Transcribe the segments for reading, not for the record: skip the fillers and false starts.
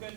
good.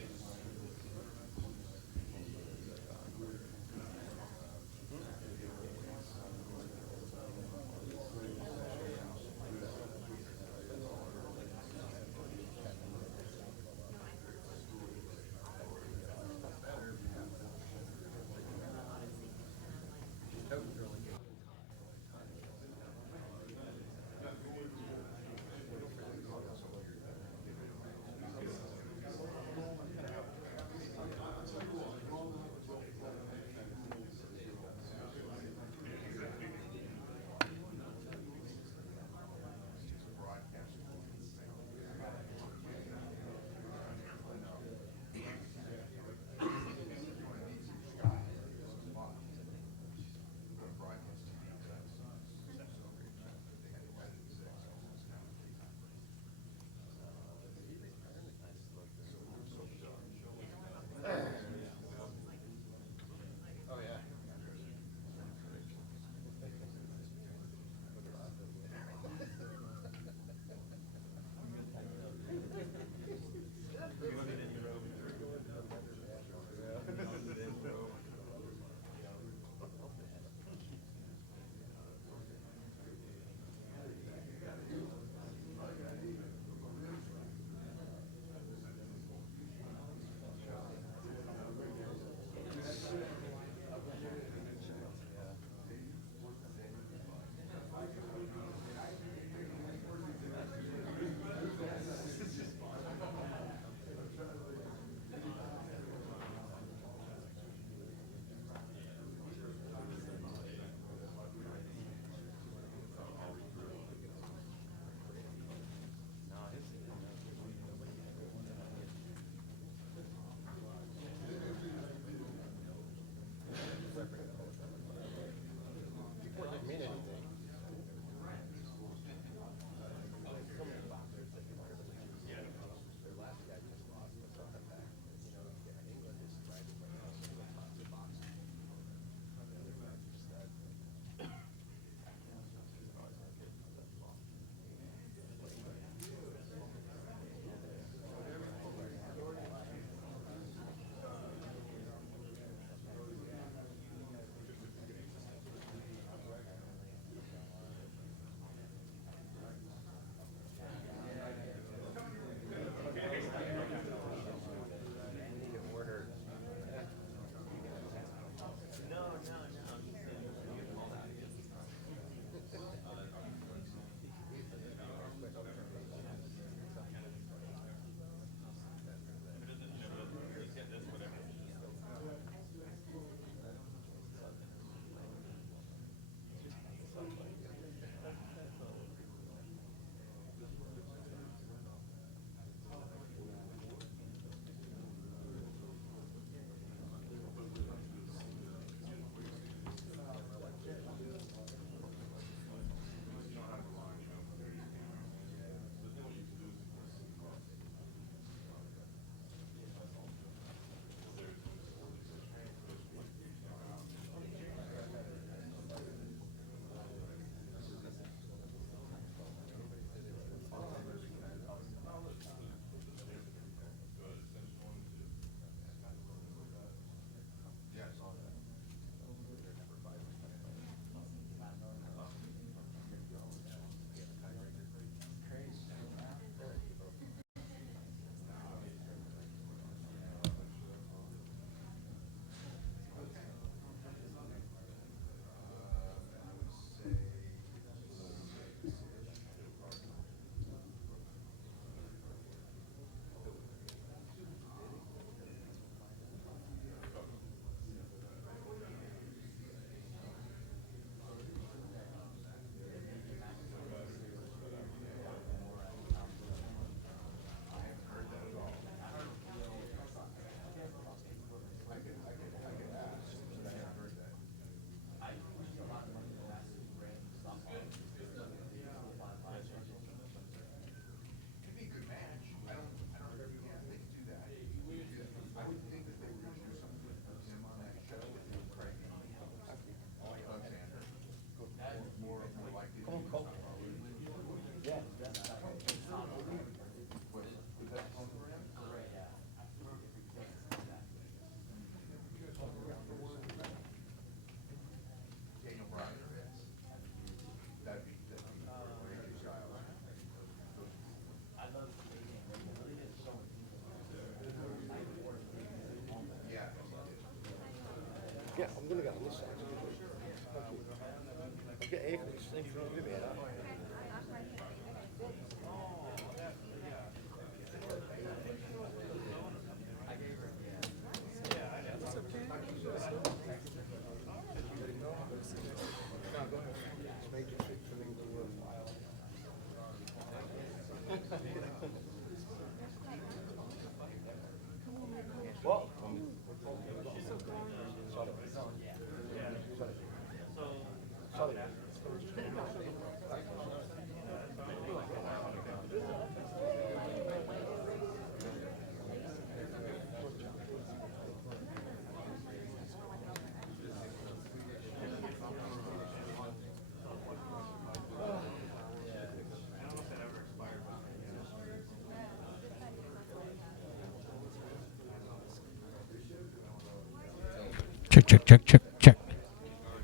Check, check, check, check, check,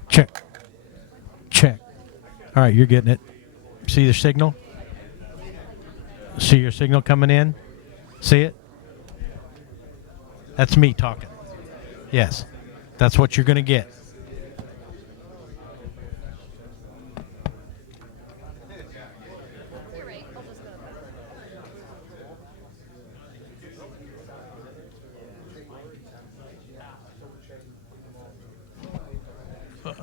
check, check. All right, you're getting it. See the signal? See your signal coming in? See it? That's me talking. Yes. That's what you're going to get.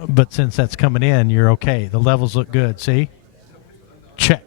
But since that's coming in, you're okay. The levels look good. See? Check.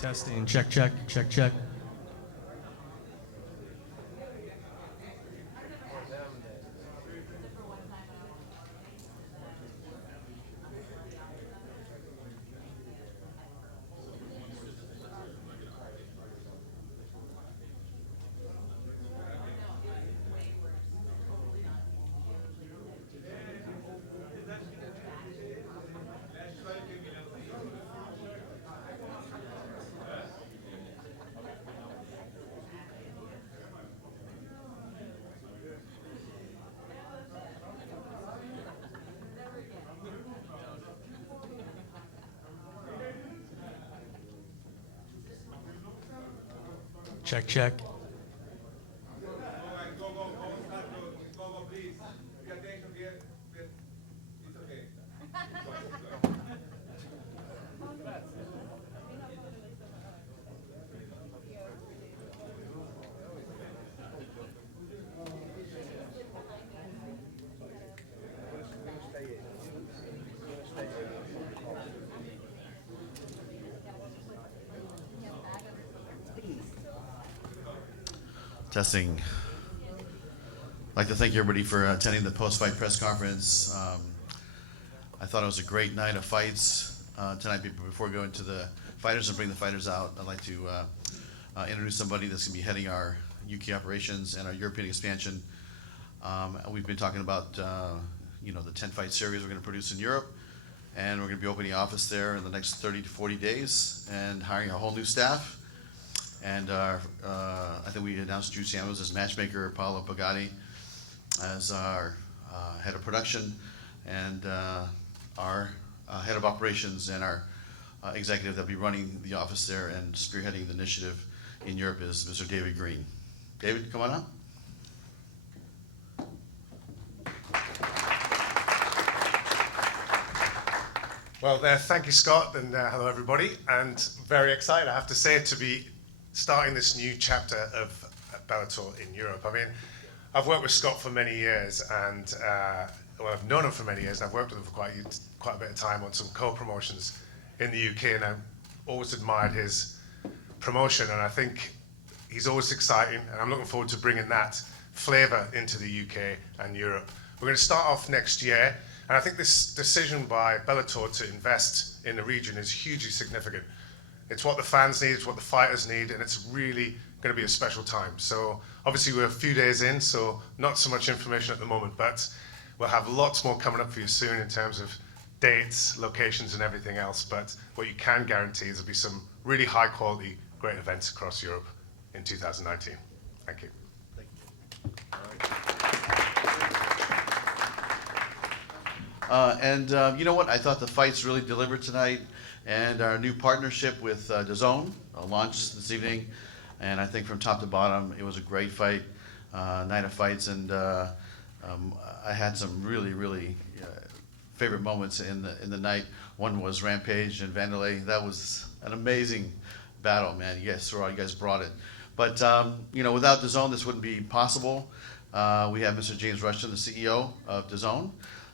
Testing. Check, check, check, check. Check, check. Testing. I'd like to thank everybody for attending the post-fight press conference. I thought it was a great night of fights tonight. Before we go into the fighters and bring the fighters out, I'd like to introduce somebody that's going to be heading our UK operations and our European expansion. We've been talking about the 10-fight series we're going to produce in Europe, and we're going to be opening an office there in the next 30 to 40 days and hiring a whole new staff. And I think we announced Drew Samuels as matchmaker, Paolo Pagani as our head of production, and our head of operations and our executive that'll be running the office there and spearheading the initiative in Europe is Mr. David Green. David, come on up. Well, thank you, Scott, and hello, everybody. And very excited, I have to say, to be starting this new chapter of Bellator in Europe. I mean, I've worked with Scott for many years, and I've known him for many years, and I've worked with him for quite a bit of time on some co-promotions in the UK, and I've always admired his promotion, and I think he's always exciting, and I'm looking forward to bringing that flavour into the UK and Europe. We're going to start off next year, and I think this decision by Bellator to invest in the region is hugely significant. It's what the fans need, it's what the fighters need, and it's really going to be a special time. So obviously we're a few days in, so not so much information at the moment, but we'll have lots more coming up for you soon in terms of dates, locations, and everything else. But what you can guarantee is there'll be some really high quality, great events across Europe in 2019. Thank you. Thank you. You know what? I thought the fights really delivered tonight, and our new partnership with DAZN launched this evening, and I think from top to bottom it was a great fight, night of fights, and I had some really favorite moments in the night. One was Rampage and Vanderlei. That was an amazing battle, man. You guys brought it. But without DAZN, this wouldn't be possible. We have Mr. James Rushton, the CEO of DAZN.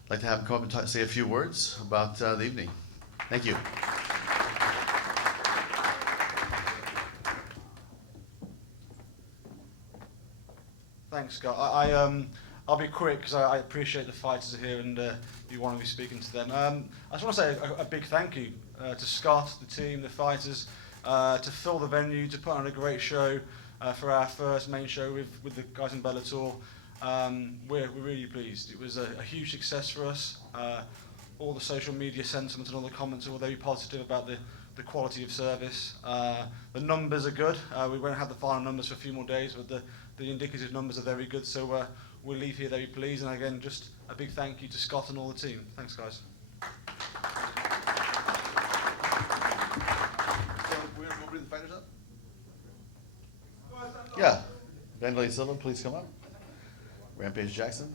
I'd like to have him come up and say a few words about the evening. Thank you. Thanks, Scott. I'll be quick because I appreciate the fighters are here and you want to be speaking to them. I just want to say a big thank you to Scott, the team, the fighters, to fill the venue, to put on a great show for our first main show with the guys in Bellator. We're really pleased. It was a huge success for us. All the social media sentiment and all the comments are all very positive about the quality of service. The numbers are good. We won't have the final numbers for a few more days, but the indicative numbers are very good. So we'll leave here very pleased. And again, just a big thank you to Scott and all the team. Thanks, guys. We'll bring the fighters up. Yeah. Vanderlei Silva, please come up. Rampage Jackson.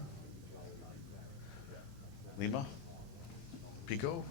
Lima. Pico.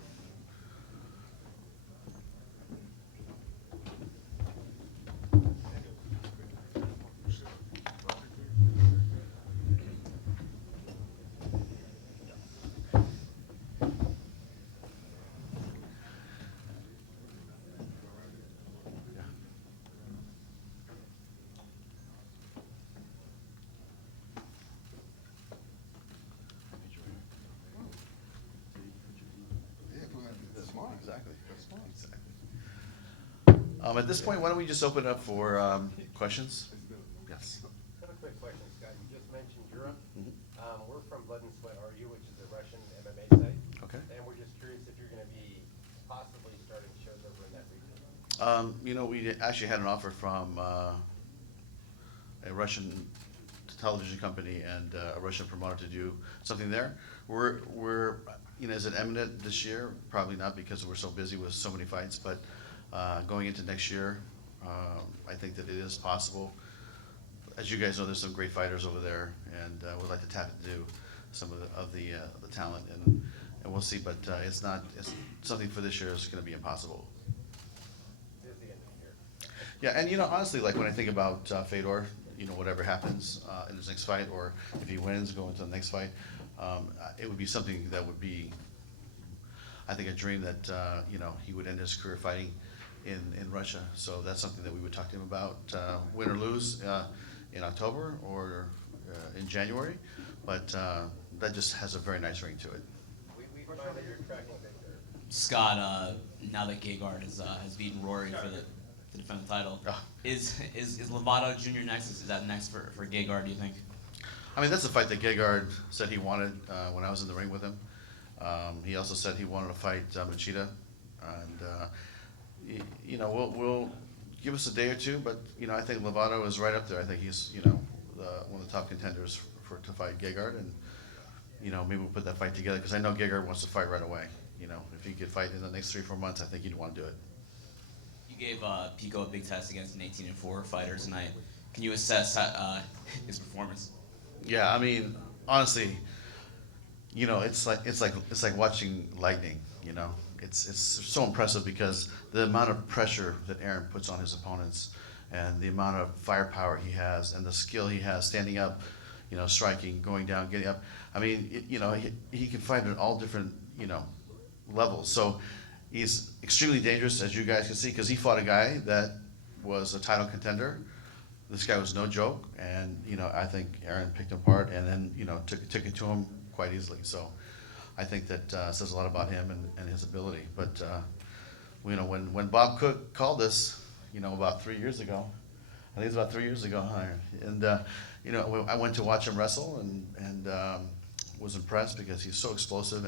At this point, why don't we just open it up for questions? Yes. I have a quick question, Scott. You just mentioned Europe. We're from Blood and Sweat RU, which is a Russian MMA site. Okay. And we're just curious if you're going to be possibly starting shows over in that region. You know, we actually had an offer from a Russian television company and a Russian promoter to do something there. We're you know, is it imminent this year? Probably not, because we're so busy with so many fights, but going into next year, I think that it is possible. As you guys know, there's some great fighters over there, and we'd like to tap into some of the talent, and we'll see. But it's something for this year is going to be impossible. Busy in the year. Yeah, and you know, honestly, like when I think about Fedor, you know, whatever happens in his next fight, or if he wins, go into the next fight, it would be something that would be, I think, a dream that you know, he would end his career fighting in Russia. So that's something that we would talk to him about, win or lose in October or in January. But that just has a very nice ring to it. We find that you're tracking Victor. Scott, now that Gegard has beaten Rory to defend the title, is Lovato Jr. next? Is that next for Gegard, do you think? I mean, that's the fight that Gegard said he wanted when I was in the ring with him. He also said he wanted to fight Machida, and you know, we'll give us a day or two, but you know, I think Lovato is right up there. I think he's, you know, one of the top contenders to fight Gegard, and you know, maybe we'll put that fight together, because I know Gegard wants to fight right away. You know, if he could fight in the next 3 or 4 months, I think he'd want to do it. You gave Pico a big test against an 18-4 fighter tonight. Can you assess his performance? Yeah, I mean, honestly, you know, it's like watching lightning. You know, it's so impressive, because the amount of pressure that Aaron puts on his opponents, and the amount of firepower he has, and the skill he has standing up, you know, striking, going down, getting up. I mean, you know, he can fight at all different, you know, levels. So he's extremely dangerous, as you guys can see, because he fought a guy that was a title contender. This guy was no joke, and you know, I think Aaron picked him apart, and then, you know, took it to him quite easily. So I think that says a lot about him and his ability. But you know, when Bob Cook called us, you know, about 3 years ago, I think it was about 3 years ago, and you know, I went to watch him wrestle, and was impressed, because he's so explosive,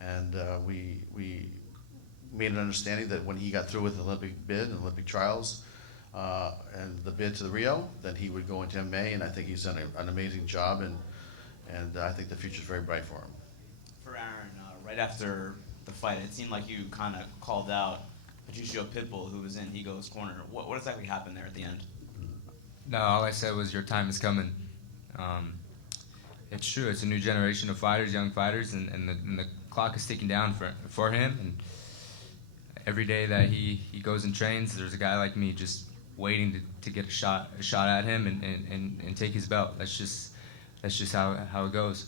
and we made an understanding that when he got through with the Olympic bid and Olympic trials, and the bid to the Rio, then he would go into MMA, and I think he's done an amazing job, and I think the future's very bright for him. For Aaron, right after the fight, it seemed like you kind of called out Patricio Pitbull, who was in Higo's corner. What exactly happened there at the end? No, all I said was your time is coming. It's true. It's a new generation of fighters, young fighters, and the clock is ticking down for him. And every day that he goes and trains, there's a guy like me just waiting to get a shot at him and take his belt. That's just how it goes.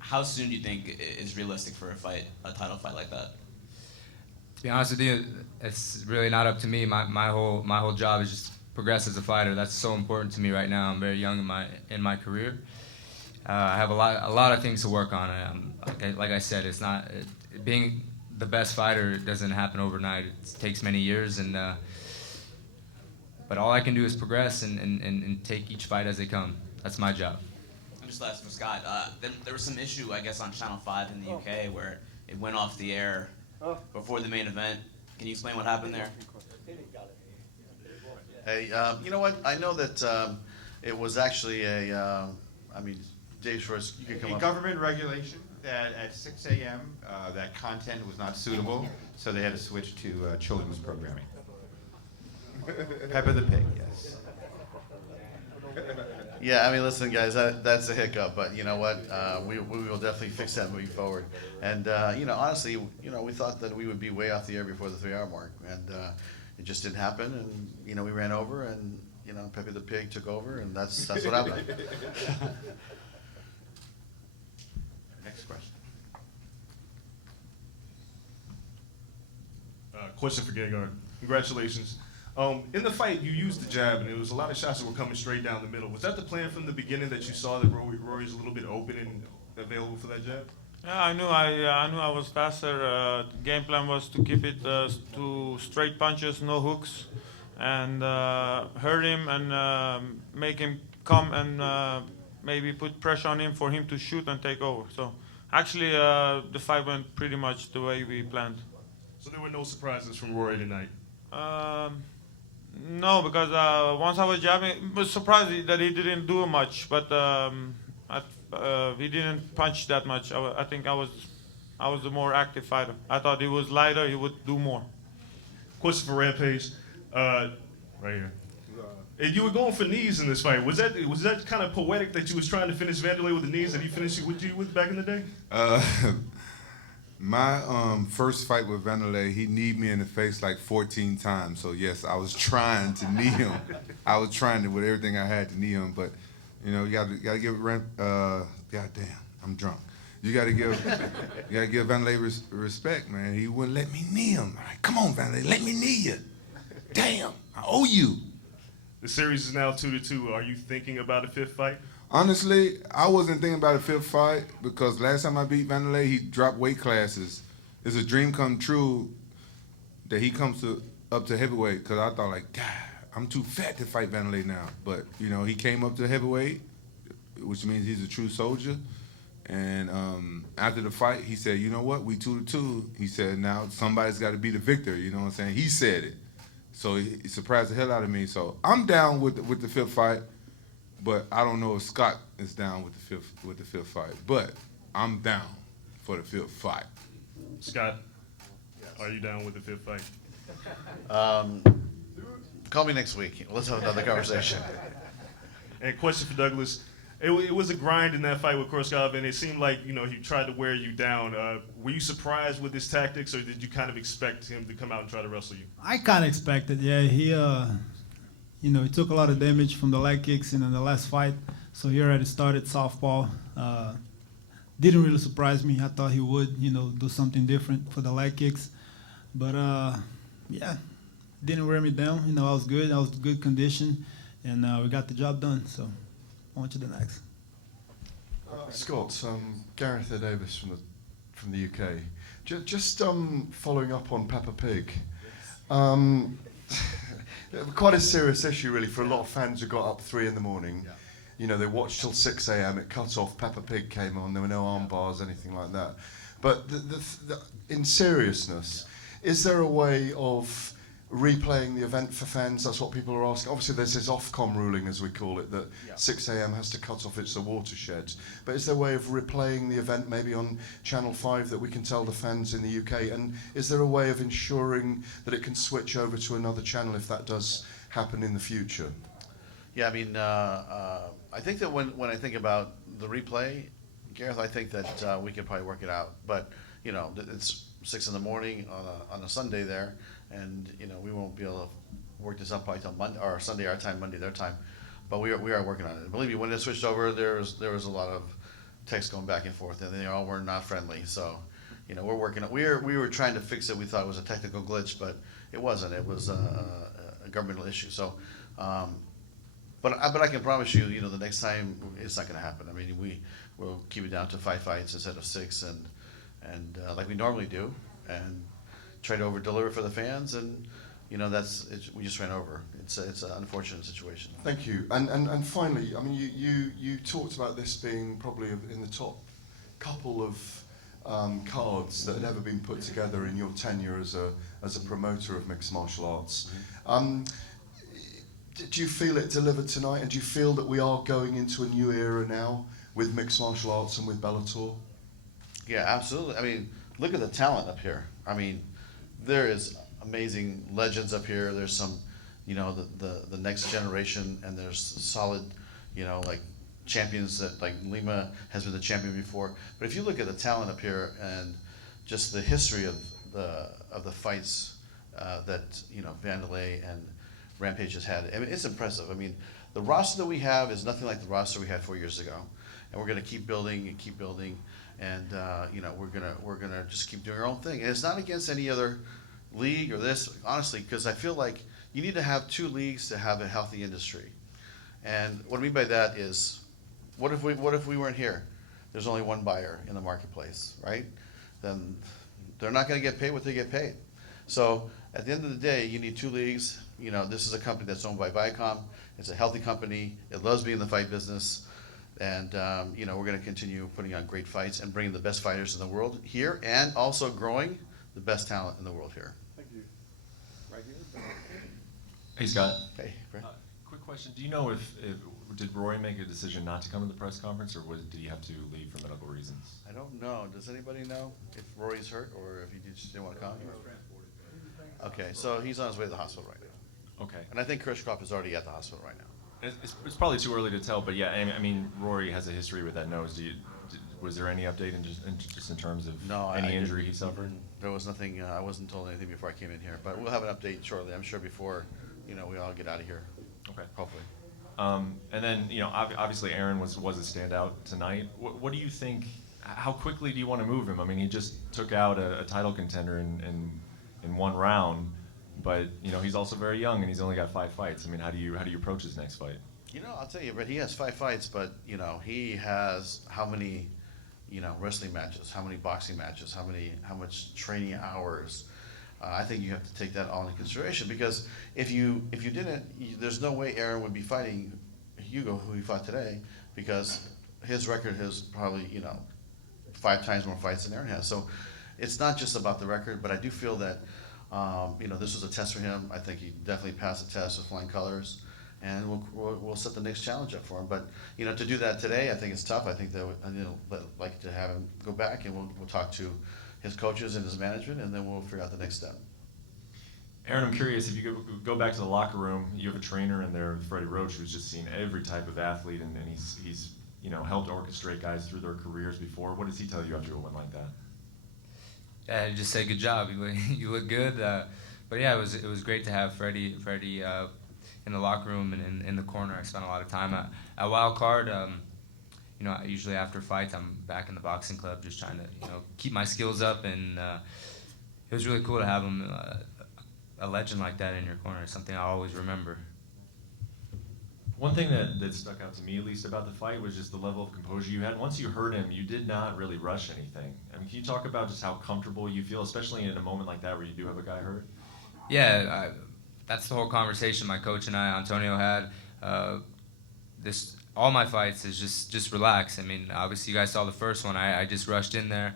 How soon do you think is realistic for a title fight like that? To be honest with you, it's really not up to me. My whole job is just progress as a fighter. That's so important to me right now. I'm very young in my career. I have a lot of things to work on. Like I said, it's not being the best fighter doesn't happen overnight. It takes many years, but all I can do is progress and take each fight as they come. That's my job. I'm just last for Scott. There was some issue, I guess, on Channel 5 in the UK where it went off the air before the main event. Can you explain what happened there? Hey, you know what? I know that it was actually I mean, Dave Schwartz, you can come A up. government regulation that at 6 a.m. That content was not suitable, so they had to switch to children's programming. Peppa the Pig, yes. Yeah, I mean, listen, guys, that's a hiccup, but you know what? We will definitely fix that moving forward. And you know, honestly, you know, we thought that we would be way off the air before the 3-hour mark, and it just didn't happen. And you know, we ran over, and you know, Pepe the Pig took over, and that's what happened. Next question. Question for Gegard. Congratulations. In the fight, you used the jab, and there was a lot of shots that were coming straight down the middle. Was that the plan from the beginning, that you saw that Rory's a little bit open and available for that jab? Yeah, I knew I was faster. Game plan was to keep it to straight punches, no hooks, and hurt him and make him come and maybe put pressure on him for him to shoot and take over. So actually, the fight went pretty much the way we planned. So there were no surprises from Rory tonight. Um, no, because once I was jabbing, I was surprised that he didn't do much, but he didn't punch that much. I think I was the more active fighter. I thought he was lighter, he would do more. Question for Rampage, right here. And you were going for knees in this fight. Was that kind of poetic that you was trying to finish Vanderlei with the knees that he finished with you with back in the day? My first fight with Vanderlei, he kneed me in the face like 14 times. So yes, I was trying to knee him. I was trying to with everything I had to knee him. But you know, you gotta give goddamn, I'm drunk. You gotta give Vanderlei respect, man. He wouldn't let me knee him. Like, come on, Vanderlei, let me knee you. Damn, I owe you. The series is now 2-2. Are you thinking about a fifth fight? Honestly, I wasn't thinking about a fifth fight because last time I beat Vanderlei, he dropped weight classes. It's a dream come true that he comes up to heavyweight because I thought like, God, I'm too fat to fight Vanderlei now. But, you know, he came up to heavyweight, which means he's a true soldier. And after the fight, he said, you know what, we 2-2. He said, now somebody's got to be the victor, you know what I'm saying? He said it. So he surprised the hell out of me. So I'm down with the fifth fight. But I don't know if Scott is down with the fifth fight. But I'm down for the fifth fight. Scott, are you down with the fifth fight? Call me next week. Let's have another conversation. And question for Douglas. It was a grind in that fight with Korskov, and it seemed like, you know, he tried to wear you down. Were you surprised with his tactics, or did you kind of expect him to come out and try to wrestle you? I kind of expected, yeah. He, you know, he took a lot of damage from the leg kicks in the last fight, so he already started southpaw. Didn't really surprise me. I thought he would, you know, do something different for the leg kicks. But, yeah, didn't wear me down. You know, I was good. I was in good condition, and we got the job done, so. On to the next. Scott, Gareth Davis from the UK. Just following up on Peppa Pig. Quite a serious issue, really, for a lot of fans who got up 3 in the morning. Yeah. You know, they watched till 6 a.m. It cut off. Peppa Pig came on. There were no arm bars, anything like that. But in seriousness, is there a way of replaying the event for fans? That's what people are asking. Obviously, there's this Ofcom ruling, as we call it, that 6 a.m. has to cut off. It's a watershed. But is there a way of replaying the event maybe on Channel 5 that we can tell the fans in the UK? And is there a way of ensuring that it can switch over to another channel if that does happen in the future? Yeah, I mean, I think that when I think about the replay, Gareth, I think that we could probably work it out. But, you know, it's 6 in the morning on a Sunday there. And you know, we won't be able to work this up probably till Monday or Sunday our time, Monday their time, but we are working on it. Believe me, when it switched over, there was a lot of text going back and forth, and they all were not friendly. So, you know, we're working on. We were trying to fix it. We thought it was a technical glitch, but it wasn't. It was a governmental issue. So, but I can promise you, you know, the next time it's not going to happen. I mean, we'll keep it down to 5 fights instead of 6, and like we normally do, and try to over-deliver for the fans, and you know we just ran over. It's an unfortunate situation. Thank you. And finally, I mean, you talked about this being probably in the top couple of cards that had ever been put together in your tenure as a promoter of mixed martial arts. Do you feel it delivered tonight, and do you feel that we are going into a new era now with mixed martial arts and with Bellator? Yeah, absolutely. I mean, look at the talent up here. I mean, there is amazing legends up here. There's some, you know, the next generation, and there's solid, you know, like champions that like Lima has been the champion before. But if you look at the talent up here and just the history of the fights that, you know, Vanderlei and Rampage has had, I mean, it's impressive. I mean, the roster that we have is nothing like the roster we had 4 years ago, and we're going to keep building and keep building. And you know, we're gonna just keep doing our own thing. And it's not against any other league or this, honestly, because I feel like you need to have 2 leagues to have a healthy industry. And what I mean by that is, what if we weren't here? there's only one buyer in the marketplace, right? Then they're not going to get paid what they get paid. So at the end of the day, you need two leagues. You know, this is a company that's owned by Viacom. It's a healthy company. It loves being in the fight business. And, you know, we're going to continue putting on great fights and bringing the best fighters in the world here, and also growing the best talent in the world here. Thank you. Right here. Hey, Scott. Hey, Brett. Quick question. Do you know if did Rory make a decision not to come to the press conference, or did he have to leave for medical reasons? I don't know. Does anybody know if Rory's hurt or if he just didn't want to come? Okay, so he's on his way to the hospital right now. Okay. And I think Kirschkopf is already at the hospital right now. It's probably too early to tell, but yeah, I mean, Rory has a history with that nose. Was there any update just in terms of any injury he suffered? There was nothing. I wasn't told anything before I came in here, but we'll have an update shortly. I'm sure before, you know, we all get out of here. Okay. Hopefully. And then, you know, obviously Aaron was a standout tonight. What do you think? How quickly do you want to move him? I mean, he just took out a title contender in one round. But, you know, he's also very young and he's only got 5 fights. I mean, how do you approach his next fight? You know, I'll tell you, but he has 5 fights, but, you know, he has how many, you know, wrestling matches, how many boxing matches, how much training hours. I think you have to take that all into consideration, because if you didn't, there's no way Aaron would be fighting Hugo, who he fought today, because his record has probably, you know, 5 times more fights than Aaron has. So it's not just about the record, but I do feel that, you know, this was a test for him. I think he definitely passed the test with flying colors, and we'll set the next challenge up for him. But, you know, to do that today, I think it's tough. I think that I'd like to have him go back, and we'll talk to his coaches and his management, and then we'll figure out the next step. Aaron, I'm curious, if you go back to the locker room, you have a trainer in there, Freddie Roach, who's just seen every type of athlete, and he's you know, helped orchestrate guys through their careers before. What does he tell you after a win like that? Yeah, just say good job. You look good. But yeah, it was great to have Freddie in the locker room and in the corner. I spent a lot of time at Wild Card. You know, usually after fights, I'm back in the boxing club, just trying to, you know, keep my skills up. And it was really cool to have him, a legend like that in your corner. It's something I always remember. One thing that stuck out to me, at least, about the fight was just the level of composure you had. Once you hurt him, you did not really rush anything. I mean, can you talk about just how comfortable you feel, especially in a moment like that where you do have a guy hurt? Yeah, that's the whole conversation my coach and I, Antonio, had. All my fights is just relax. I mean, obviously you guys saw the first one. I just rushed in there.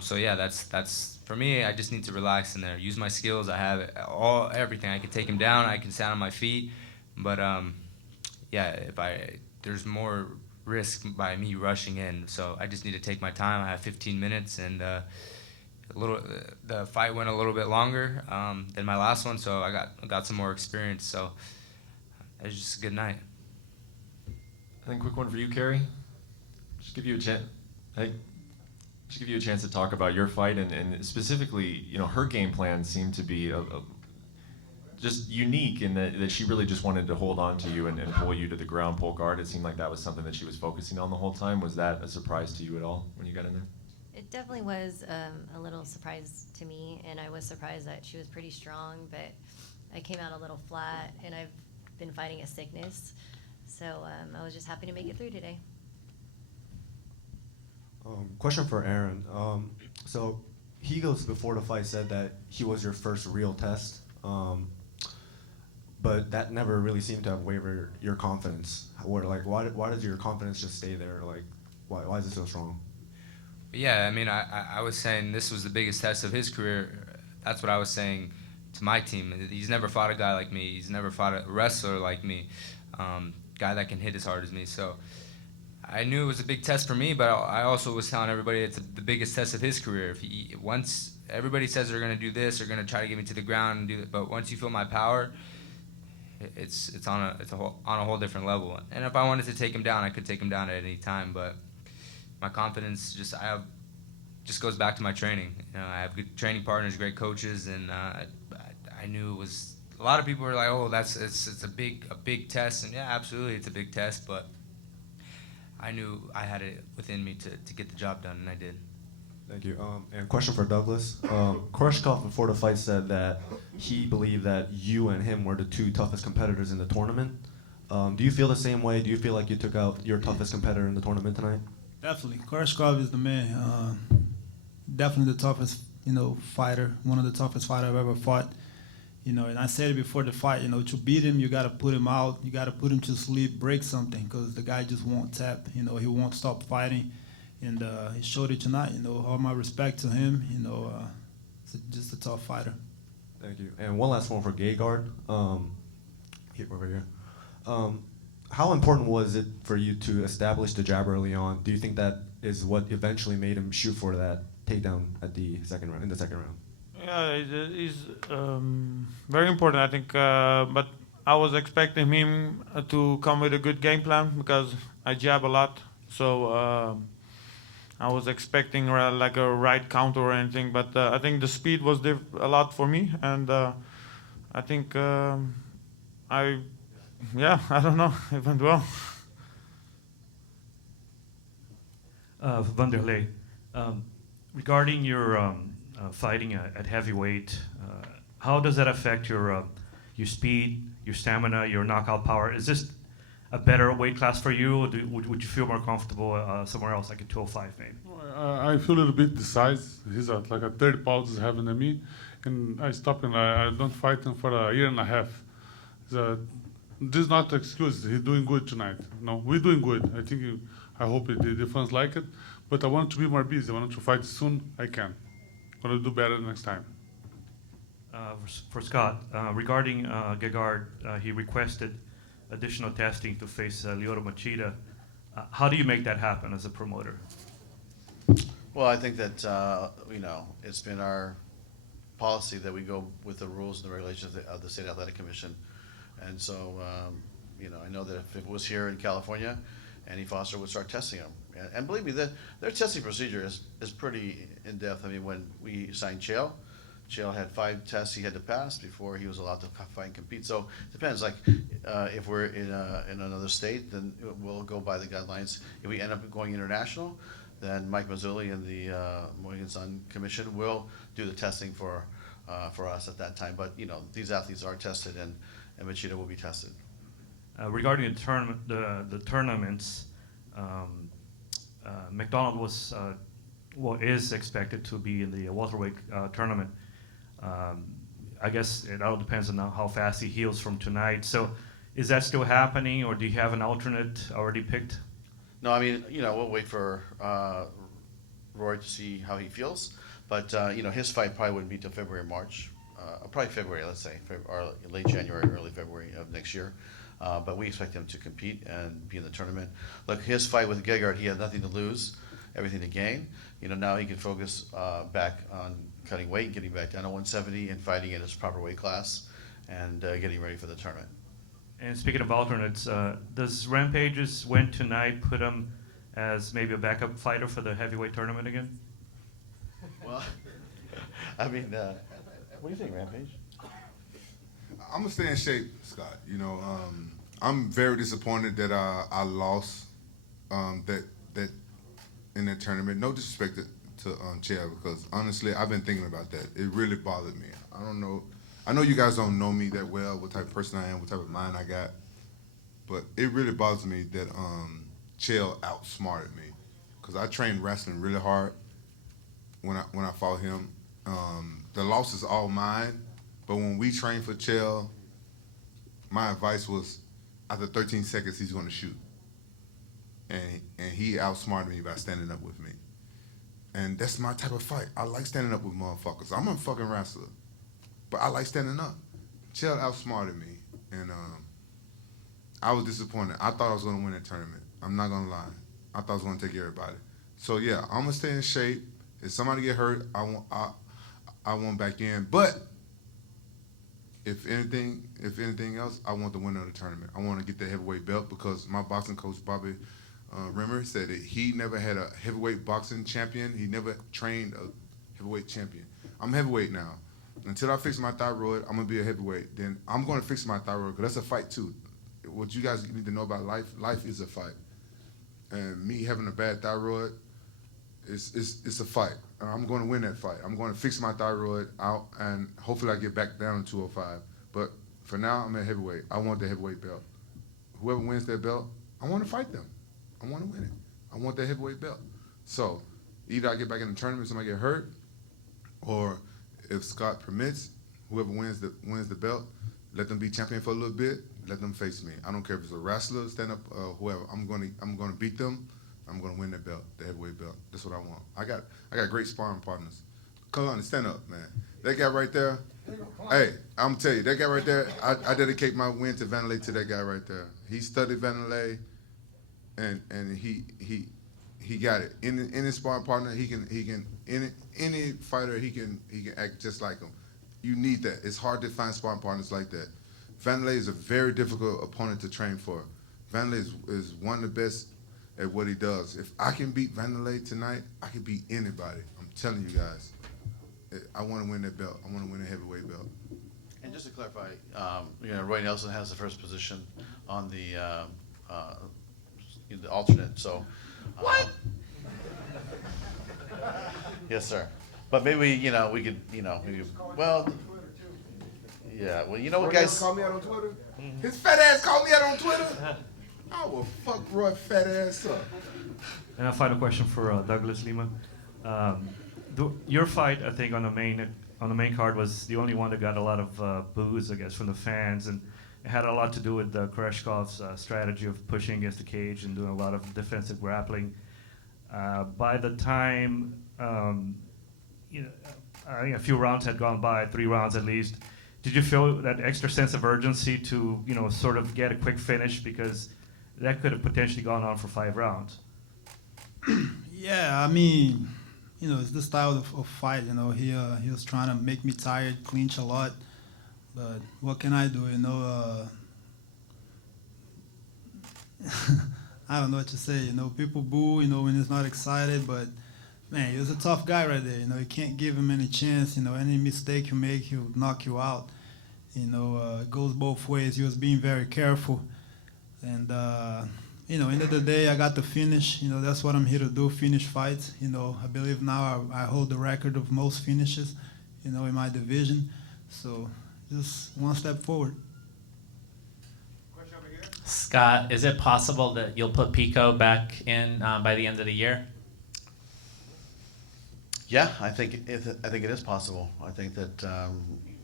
So yeah, that's for me. I just need to relax in there, use my skills. I have everything. I can take him down. I can stand on my feet. But yeah, there's more risk by me rushing in. So I just need to take my time. I have 15 minutes, and the fight went a little bit longer than my last one, so I got some more experience. So it was just a good night. I think quick one for you, Kerry. Just give you a chance. Just give you a chance to talk about your fight, and specifically, you know, her game plan seemed to be just unique in that she really just wanted to hold on to you and pull you to the ground, pull guard. It seemed like that was something that she was focusing on the whole time. Was that a surprise to you at all when you got in there? It definitely was a little surprise to me, and I was surprised that she was pretty strong, but I came out a little flat, and I've been fighting a sickness, so I was just happy to make it through today. Question for Aaron. So Higos before the fight said that he was your first real test, but that never really seemed to have wavered your confidence. Why did your confidence just stay there? Like, why is it so strong? Yeah, I mean, I was saying this was the biggest test of his career. That's what I was saying to my team. He's never fought a guy like me. He's never fought a wrestler like me, guy that can hit as hard as me. So I knew it was a big test for me, but I also was telling everybody it's the biggest test of his career. Once everybody says they're going to do this, they're going to try to get me to the ground and do it, but once you feel my power, it's on a whole different level. And if I wanted to take him down, I could take him down at any time. But my confidence just goes back to my training. You know, I have good training partners, great coaches, and I knew it was. A lot of people were like, "Oh, it's a big test," and yeah, absolutely, it's a big test, but I knew I had it within me to get the job done, and I did. Thank you. And question for Douglas. Koreshkov before the fight said that he believed that you and him were the 2 toughest competitors in the tournament. Do you feel the same way? Do you feel like you took out your toughest competitor in the tournament tonight? Definitely, Koreshkov is the man. Definitely the toughest, fighter. One of the toughest fighter I've ever fought. And I said it before the fight. To beat him, you got to put him out. You got to put him to sleep, break something, because the guy just won't tap. He won't stop fighting, and he showed it tonight. All my respect to him. Just a tough fighter. Thank you. And one last one for Gegard. Here, over here. How important was it for you to establish the jab early on? Do you think that is what eventually made him shoot for that takedown at the second round? In the second round. Yeah, it's very important, I think. But I was expecting him to come with a good game plan because I jab a lot. So I was expecting like a right counter or anything. But I think the speed was a lot for me, and I think I don't know, it went well. Vanderlei, regarding your fighting at heavyweight, how does that affect your speed, your stamina, your knockout power? Is this a better weight class for you, or would you feel more comfortable somewhere else, like a 205 maybe? I feel a little bit the size. He's like a 30 pounds heavier than me, and I stopped him. I don't fight him for a year and a half. This is not an excuse. He's doing good tonight. No, we're doing good. I hope the fans like it, but I want to be more busy. I want to fight soon. I can. I'm gonna do better next time. For Scott, regarding Gegard, he requested additional testing to face Lyoto Machida. How do you make that happen as a promoter? Well, I think that it's been our policy that we go with the rules and the regulations of the State Athletic Commission, and so I know that if it was here in California, Andy Foster would start testing him. And believe me, their testing procedure is pretty in depth. I mean, when we signed Chael had 5 tests he had to pass before he was allowed to fight and compete. So it depends. Like if we're in another state, then we'll go by the guidelines. If we end up going international, then Mike Mazzulli and the Mohegan Sun Commission will do the testing for us at that time. But these athletes are tested, and Machida will be tested. Regarding the tournaments, McDonald is expected to be in the welterweight tournament. I guess it all depends on how fast he heals from tonight. So, is that still happening, or do you have an alternate already picked? No, I mean, we'll wait for Roy to see how he feels. But his fight probably wouldn't be till February, March, probably February, let's say, or late January, early February of next year. But we expect him to compete and be in the tournament. Look, his fight with Gegard, he had nothing to lose, everything to gain. Now he can focus back on cutting weight, getting back down to 170, and fighting in his proper weight class, and getting ready for the tournament. And speaking of alternates, does Rampage's win tonight put him as maybe a backup fighter for the heavyweight tournament again? Well, I mean, what do you think, Rampage? I'm gonna stay in shape, Scott. I'm very disappointed that I lost that in that tournament. No disrespect to Chael, because honestly, I've been thinking about that. It really bothered me. I don't know. I know you guys don't know me that well, what type of person I am, what type of mind I got, but it really bothers me that Chael outsmarted me, because I trained wrestling really hard when I fought him. The loss is all mine. But when we trained for Chael, my advice was, after 13 seconds, he's going to shoot. And he outsmarted me by standing up with me. And that's my type of fight. I like standing up with motherfuckers. I'm a fucking wrestler. But I like standing up. Chael outsmarted me. And I was disappointed. I thought I was going to win that tournament. I'm not going to lie. I thought I was going to take everybody. So, yeah, I'm going to stay in shape. If somebody get hurt, I want back in. But if anything else, I want the winner of the tournament. I want to get the heavyweight belt, because my boxing coach, Bobby Rimmer, said that he never had a heavyweight boxing champion. He never trained a heavyweight champion. I'm heavyweight now. Until I fix my thyroid, I'm going to be a heavyweight. Then I'm going to fix my thyroid, because that's a fight too. What you guys need to know about life is a fight. And me having a bad thyroid, it's a fight. I'm going to win that fight. I'm going to fix my thyroid out, and hopefully I get back down to 205. But for now, I'm at heavyweight. I want the heavyweight belt. Whoever wins that belt, I want to fight them. I want to win it. I want that heavyweight belt. So either I get back in the tournament, somebody get hurt, or if Scott permits, whoever wins the belt, let them be champion for a little bit. Let them face me. I don't care if it's a wrestler, stand up, whoever. I'm gonna beat them. I'm gonna win that belt, the heavyweight belt. That's what I want. I got great sparring partners. Come on, stand up, man. That guy right there. Hey, I'm gonna tell you, that guy right there. I dedicate my win to Vanderlei, to that guy right there. He studied Vanderlei, and he got it. In his sparring partner, he can any fighter he can act just like him. You need that. It's hard to find sparring partners like that. Vanderlei is a very difficult opponent to train for. Vanderlei is one of the best at what he does. If I can beat Vanderlei tonight, I can beat anybody. I'm telling you guys. I want to win that belt. I want to win a heavyweight belt. And just to clarify, Roy Nelson has the first position on the alternate. So what? Yes, sir. But maybe we could well. Yeah. Well, you know what, guys? Call me out on Twitter. His fat ass called me out on Twitter. I will fuck Roy fat ass up. And a final question for Douglas Lima. Your fight, I think, on the main card was the only one that got a lot of boos, I guess, from the fans, and it had a lot to do with Koreshkov's strategy of pushing against the cage and doing a lot of defensive grappling. By the time I think a few rounds had gone by, 3 rounds at least, did you feel that extra sense of urgency to sort of get a quick finish, because that could have potentially gone on for 5 rounds? Yeah, I mean, it's the style of fight. He was trying to make me tired, clinch a lot, but what can I do? I don't know what to say. People boo. When he's not excited, but man, he was a tough guy right there. You can't give him any chance. Any mistake you make, he'll knock you out. It goes both ways. He was being very careful, and end of the day, I got the finish. That's what I'm here to do, finish fights. I believe now I hold the record of most finishes, in my division. So just one step forward. Scott, is it possible that you'll put Pico back in by the end of the year? Yeah, I think it is possible. I think that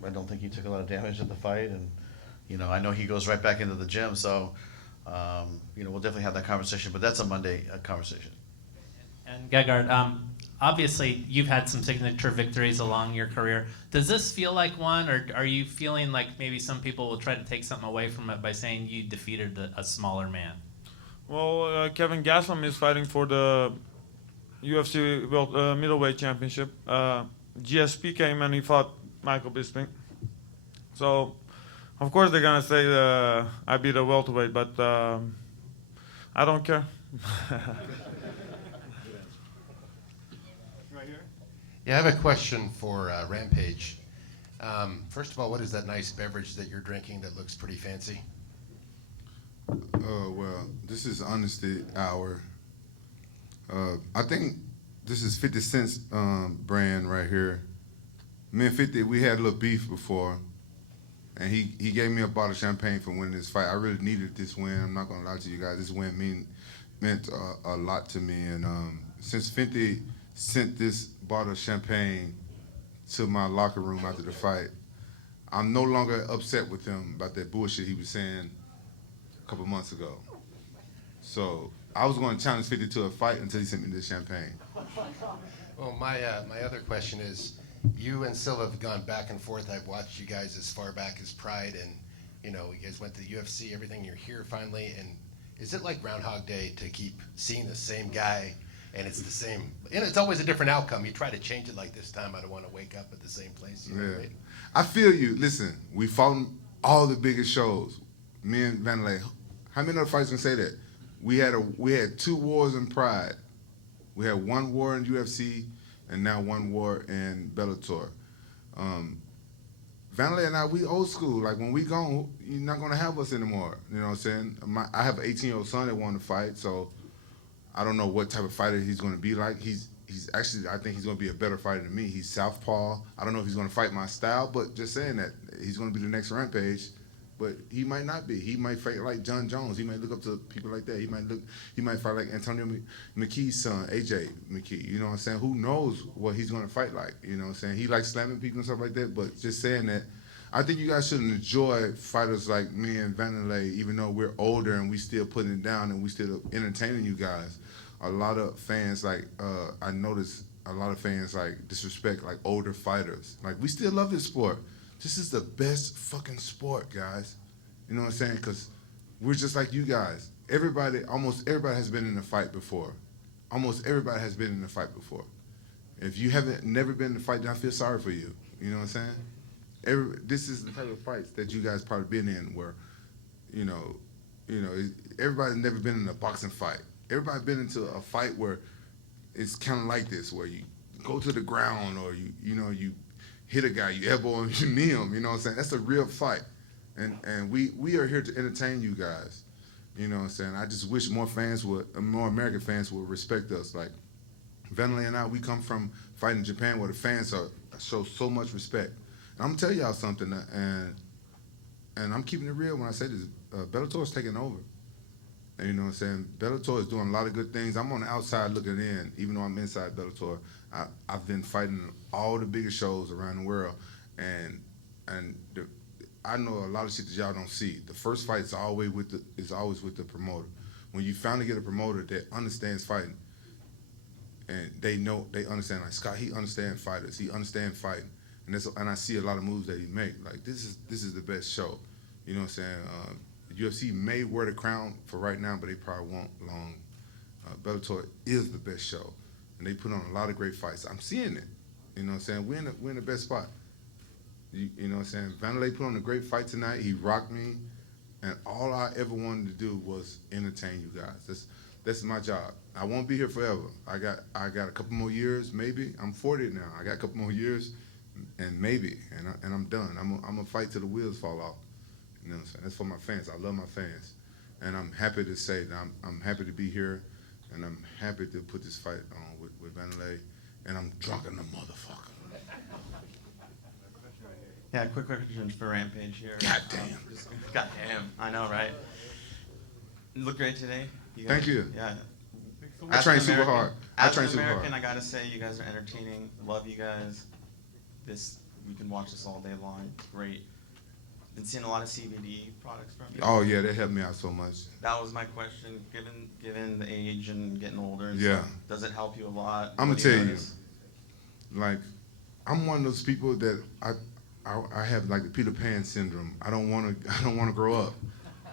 I don't think he took a lot of damage in the fight, and I know he goes right back into the gym. So we'll definitely have that conversation. But that's a Monday conversation. And Gegard, obviously you've had some signature victories along your career. Does this feel like one, or are you feeling like maybe some people will try to take something away from it by saying you defeated a smaller man? Well, Kevin Gastelum is fighting for the UFC middleweight championship. GSP came and he fought Michael Bisping. So, of course they're gonna say I beat a welterweight, but I don't care. Yeah, I have a question for Rampage. First of all, what is that nice beverage that you're drinking that looks pretty fancy? Well, this is Honesty Hour. I think this is 50 Cent's brand right here. Me and 50, we had a little beef before, and he gave me a bottle of champagne for winning this fight. I really needed this win. I'm not gonna lie to you guys. This win meant a lot to me, and since 50 sent this bottle of champagne to my locker room after the fight, I'm no longer upset with him about that bullshit he was saying a couple months ago. So I was going to challenge 50 to a fight until he sent me this champagne. Well, my other question is, you and Silva have gone back and forth. I've watched you guys as far back as Pride, and you guys went to the UFC, everything. You're here finally, and is it like Groundhog Day to keep seeing the same guy, and it's the same, and it's always a different outcome. You try to change it like this time. I don't want to wake up at the same place. You know what I mean? I feel you. Listen, we fought all the biggest shows. Me and Vanderlei. How many other fights can say that? We had 2 wars in Pride. We had 1 war in UFC, and now 1 war in Bellator. Vanderlei and I, we old school. Like when we gone, you're not gonna have us anymore. You know what I'm saying? I have an 18-year-old son that wanted to fight, so I don't know what type of fighter he's gonna be like. He's actually, I think he's gonna be a better fighter than me. He's southpaw. I don't know if he's gonna fight my style, but just saying that he's gonna be the next Rampage. but he might not be. He might fight like John Jones. He might look up to people like that. He might fight like Antonio McKee's son, AJ McKee. You know what I'm saying? Who knows what he's gonna fight like? You know what I'm saying? He likes slamming people and stuff like that. But just saying that, I think you guys should enjoy fighters like me and Vanderlei, even though we're older and we still putting it down and we still entertaining you guys. A lot of fans I noticed a lot of fans disrespect older fighters. We still love this sport. This is the best fucking sport, guys. You know what I'm saying? Because we're just like you guys. Almost everybody has been in a fight before. Almost everybody has been in a fight before. If you never been in a fight, then I feel sorry for you. You know what I'm saying? This is the type of fights that you guys probably been in where, everybody's never been in a boxing fight. Everybody been into a fight where it's kind of like this, where you go to the ground or you hit a guy, you elbow him, you knee him. You know what I'm saying? That's a real fight, and we are here to entertain you guys. You know what I'm saying? I just wish more American fans would respect us. Like Vanderlei and I, we come from fighting in Japan where the fans show so much respect. And I'm gonna tell y'all something, and I'm keeping it real when I say this. Bellator is taking over. And you know what I'm saying? Bellator is doing a lot of good things. I'm on the outside looking in, even though I'm inside Bellator. I've been fighting all the biggest shows around the world, and I know a lot of shit that y'all don't see. The first fight is always with the promoter. When you finally get a promoter that understands fighting, and they understand. Like Scott, he understands fighters. He understands fighting, and I see a lot of moves that he make. Like this is the best show. You know what I'm saying? UFC may wear the crown for right now, but they probably won't long. Bellator is the best show, and they put on a lot of great fights. I'm seeing it. You know what I'm saying? We're in the best spot. You know what I'm saying? Vanderlei put on a great fight tonight. He rocked me, and all I ever wanted to do was entertain you guys. That's my job. I won't be here forever. I got a couple more years, maybe. I'm 40 now. I got a couple more years, and maybe, and I'm done. I'm gonna fight till the wheels fall off. You know what I'm saying? That's for my fans. I love my fans. And I'm happy to say that I'm happy to be here, and I'm happy to put this fight on with Vanderlei, and I'm drunk in the motherfucker. Yeah, quick question for Rampage here. God damn. God damn. I know, right? You look great today. Thank you. Yeah. I train super hard. As an American, I gotta say, you guys are entertaining. Love you guys. We can watch this all day long. It's great. Been seeing a lot of CBD products from you. Oh yeah, that helped me out so much. That was my question. Given the age and getting older, and Yeah. stuff, does it help you a lot? I'm What gonna do tell you, notice? like, I'm one of those people that I have like the Peter Pan syndrome. I don't want to grow up.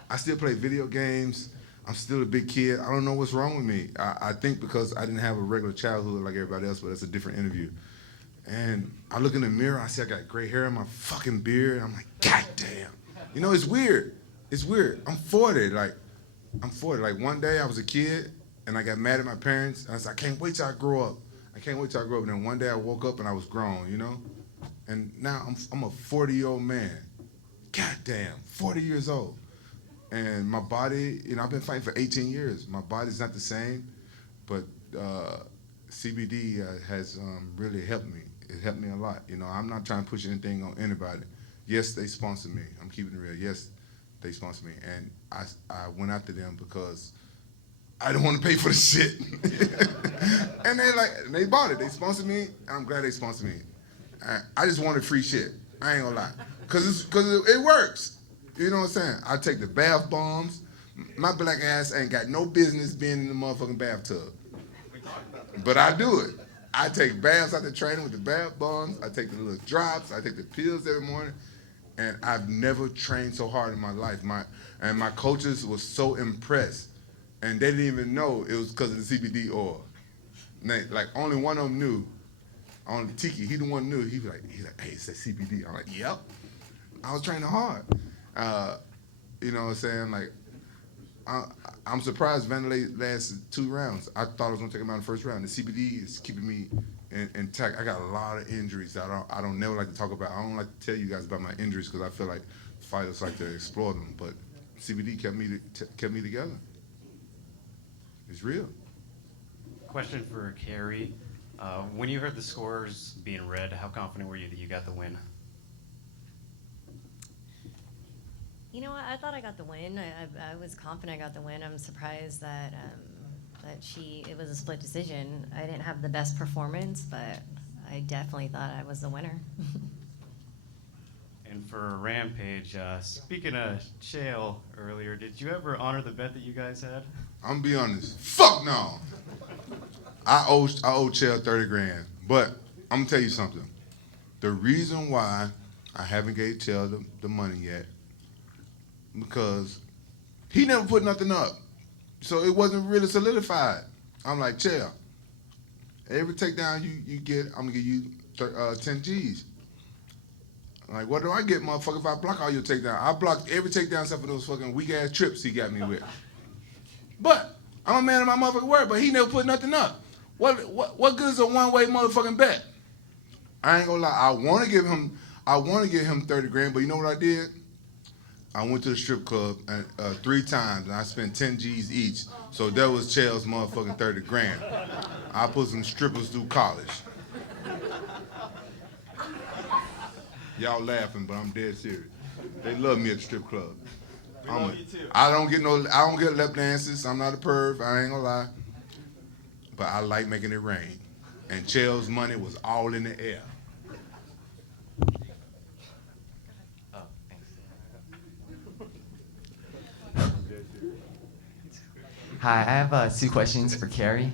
I still play video games. I'm still a big kid. I don't know what's wrong with me. I think because I didn't have a regular childhood like everybody else, but that's a different interview. And I look in the mirror, I see I got gray hair in my fucking beard, and I'm like, God damn. You know, it's weird. It's weird. I'm 40. Like, one day I was a kid, and I got mad at my parents, and I said, I can't wait till I grow up. I can't wait till I grow up. And then one day I woke up, and I was grown, you know? And now I'm a 40-year-old man. God damn, 40 years old. And my body, you know, I've been fighting for 18 years. My body's not the same, but CBD has really helped me. It helped me a lot. You know, I'm not trying to push anything on anybody. Yes, they sponsor me. I'm keeping it real. Yes, they sponsor me. And I went after them because I don't want to pay for the shit. And they bought it. They sponsored me. And I'm glad they sponsored me. I just wanted free shit. I ain't gonna lie. Cause it works. You know what I'm saying? I take the bath bombs. My black ass ain't got no business being in the motherfucking bathtub. But I do it. I take baths after training with the bath bombs. I take the little drops. I take the pills every morning. And I've never trained so hard in my life. My coaches was so impressed. And they didn't even know it was because of the CBD oil. Like only one of them knew. On Tiki, he the one knew. He was like, hey, it's that CBD. I'm like, yep. I was training hard. You know what I'm saying? Like, I'm surprised Vanderlei lasted 2 rounds. I thought I was gonna take him out in the first round. The CBD is keeping me intact. I got a lot of injuries that I don't never like to talk about. I don't like to tell you guys about my injuries because I feel like fighters like to explore them. But CBD kept me together. It's real. Question for Carrie. When you heard the scores being read, how confident were you that you got the win? You know what? I thought I got the win. I was confident I got the win. I'm surprised that it was a split decision. I didn't have the best performance, but I definitely thought I was the winner. And for Rampage, speaking of Chael earlier, did you ever honor the bet that you guys had? I'm gonna be honest. Fuck no. I owe Chael 30 grand. But I'm gonna tell you something. The reason why I haven't gave Chael the money yet, because he never put nothing up. So it wasn't really solidified. I'm like, Chael, every takedown you get, I'm gonna give you 10 G's. I'm like, what do I get, motherfucker, if I block all your takedowns? I blocked every takedown except for those fucking weak ass trips he got me with. But I'm a man of my motherfucking word, but he never put nothing up. What good is a one-way motherfucking bet? I ain't gonna lie, I wanna give him 30 grand, but you know what I did? I went to the strip club 3 times and I spent 10 G's each. So that was Chael's motherfucking 30 grand. I put some strippers through college. Y'all laughing, but I'm dead serious. They love me at the strip club. I don't get lap dances. I'm not a perv, I ain't gonna lie. But I like making it rain. And Chael's money was all in the air. Hi, I have 2 questions for Carrie.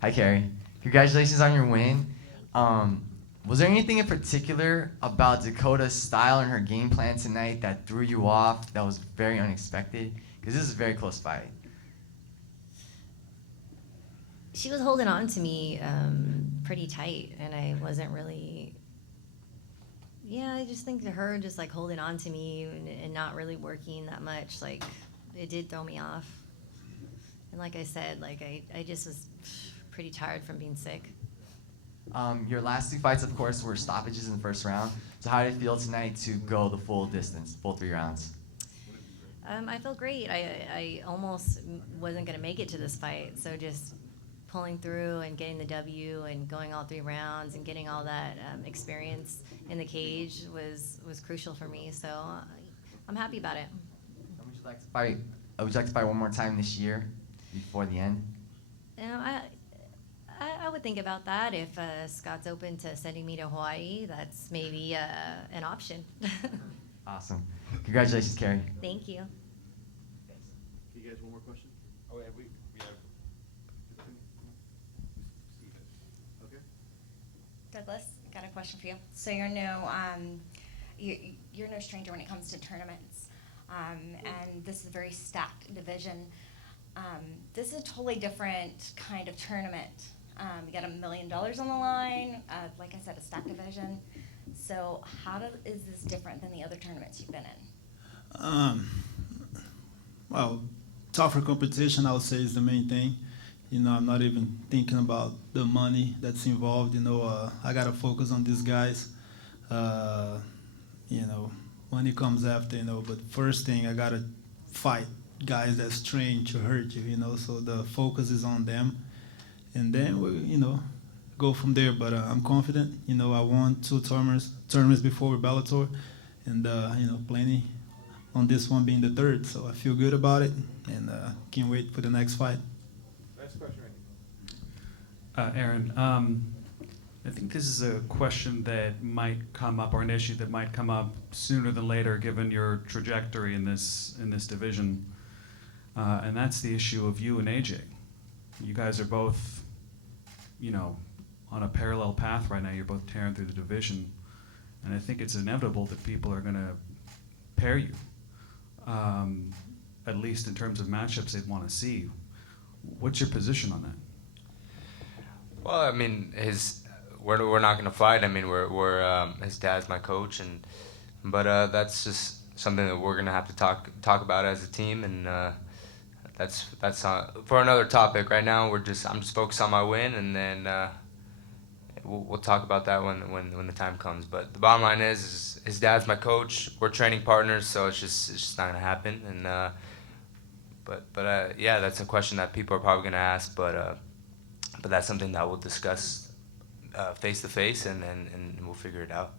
Hi, Carrie. Congratulations on your win. Was there anything in particular about Dakota's style and her game plan tonight that threw you off, that was very unexpected? Because this is a very close fight. She was holding on to me pretty tight, and I wasn't really. Yeah, I just think to her just like holding on to me and not really working that much, like it did throw me off. And like I said, like I just was pretty tired from being sick. Your last 2 fights, of course, were stoppages in the first round. So how did it feel tonight to go the full distance, full 3 rounds? I felt great. I almost wasn't going to make it to this fight, so just pulling through and getting the W and going all 3 rounds and getting all that experience in the cage was crucial for me. So I'm happy about it. Would you like to fight one more time this year before the end? I would think about that if Scott's open to sending me to Hawaii. That's maybe an option. Awesome. Congratulations, Carrie. Thank you. You guys, one more question? Oh, yeah, we have. Okay. Douglas, got a question for you. So you're no stranger when it comes to tournaments, and this is a very stacked division. This is a totally different kind of tournament. You got $1 million on the line. Like I said, a stacked division. So is this different than the other tournaments you've been in? Well, tougher competition, I would say, is the main thing. You know, I'm not even thinking about the money that's involved. You know, I gotta focus on these guys. You know, money comes after. You know, but first thing, I gotta fight guys that's trained to hurt you. You know, so the focus is on them, and then we, you know, go from there. But I'm confident. You know, I won 2 tournaments before with Bellator, and you know, plenty on this one being the 3rd. So I feel good about it, and can't wait for the next fight. Next question, Aaron, I think this is a question that might come up, or an issue that might come up sooner than later, given your trajectory in this division, and that's the issue of you and AJ. You guys are both, you know, on a parallel path right now. You're both tearing through the division, and I think it's inevitable that people are going to pair you, at least in terms of matchups they'd want to see. What's your position on that? Well, I mean, we're not gonna fight. I mean, we're his dad's my coach, but that's just something that we're gonna have to talk about as a team, and that's for another topic. Right now, I'm just focused on my win, and then we'll talk about that when the time comes. But the bottom line is his dad's my coach. We're training partners, so it's just not gonna happen. And but yeah, that's a question that people are probably gonna ask, but that's something that we'll discuss face to face, and we'll figure it out.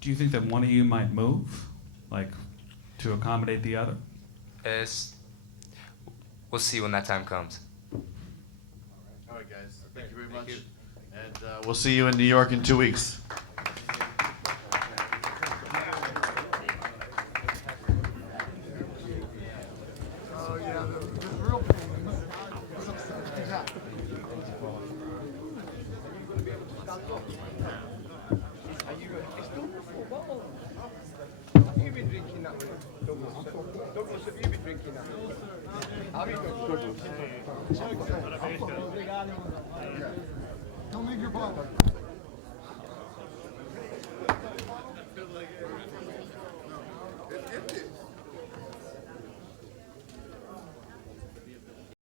Do you think that one of you might move? Like, to accommodate the other? We'll see when that time comes. All right, guys. Thank you very much. And we'll see you in New York in 2 weeks. Don't leave your bottle.